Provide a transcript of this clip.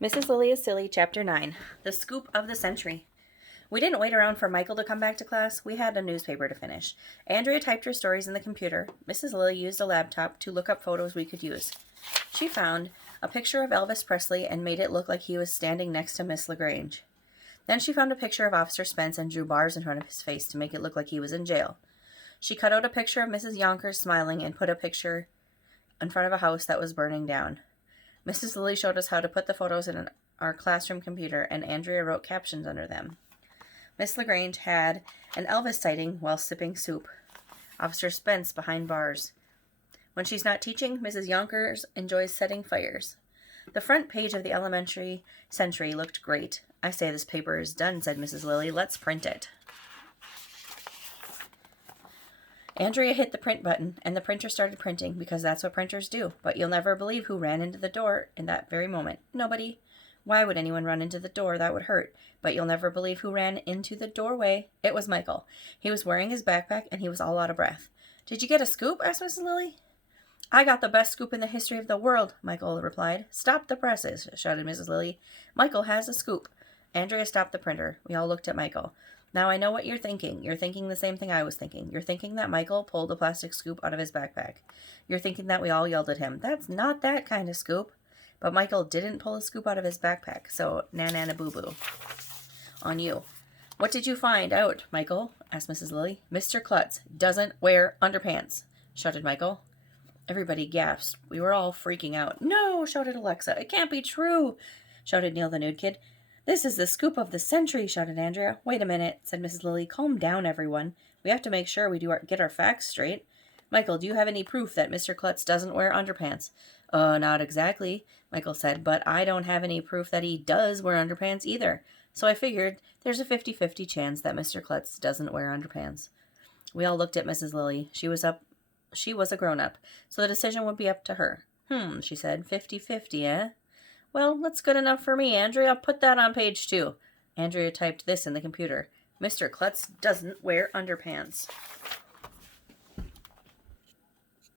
Mrs. Lilly is Silly, Chapter 9. The Scoop of the Century. We didn't wait around for Michael to come back to class. We had a newspaper to finish. Andrea typed her stories in the computer. Mrs. Lilly used a laptop to look up photos we could use. She found a picture of Elvis Presley and made it look like he was standing next to Miss LaGrange. Then she found a picture of Officer Spence and drew bars in front of his face to make it look like he was in jail. She cut out a picture of Mrs. Yonkers smiling and put a picture in front of a house that was burning down. Mrs. Lilly showed us how to put the photos in our classroom computer, and Andrea wrote captions under them. Miss LaGrange had an Elvis sighting while sipping soup. Officer Spence behind bars. When she's not teaching, Mrs. Yonkers enjoys setting fires. The front page of the Elementary Century looked great. I say this paper is done, said Mrs. Lilly. Let's print it. Andrea hit the print button, and the printer started printing, because that's what printers do. But you'll never believe who ran into the door in that very moment. Nobody. Why would anyone run into the door? That would hurt. But you'll never believe who ran into the doorway. It was Michael. He was wearing his backpack, and he was all out of breath. Did you get a scoop? Asked Mrs. Lilly. I got the best scoop in the history of the world, Michael replied. Stop the presses, shouted Mrs. Lilly. Michael has a scoop. Andrea stopped the printer. We all looked at Michael. Now I know what you're thinking. You're thinking the same thing I was thinking. You're thinking that Michael pulled a plastic scoop out of his backpack. You're thinking that we all yelled at him. That's not that kind of scoop. But Michael didn't pull a scoop out of his backpack, so na-na-na-boo-boo. On you. What did you find out, Michael? Asked Mrs. Lilly. Mr. Klutz doesn't wear underpants, shouted Michael. Everybody gasped. We were all freaking out. No, shouted Alexa. It can't be true, shouted Neil the Nude Kid. This is the scoop of the century, shouted Andrea. Wait a minute, said Mrs. Lilly. Calm down, everyone. We have to make sure we get our facts straight. Michael, do you have any proof that Mr. Klutz doesn't wear underpants? Not exactly, Michael said, but I don't have any proof that he does wear underpants either. So I figured there's a 50-50 chance that Mr. Klutz doesn't wear underpants. We all looked at Mrs. Lilly. She was a grown-up, so the decision would be up to her. She said. 50-50, eh? Well, that's good enough for me, Andrea. Put that on page 2. Andrea typed this in the computer. Mr. Klutz doesn't wear underpants.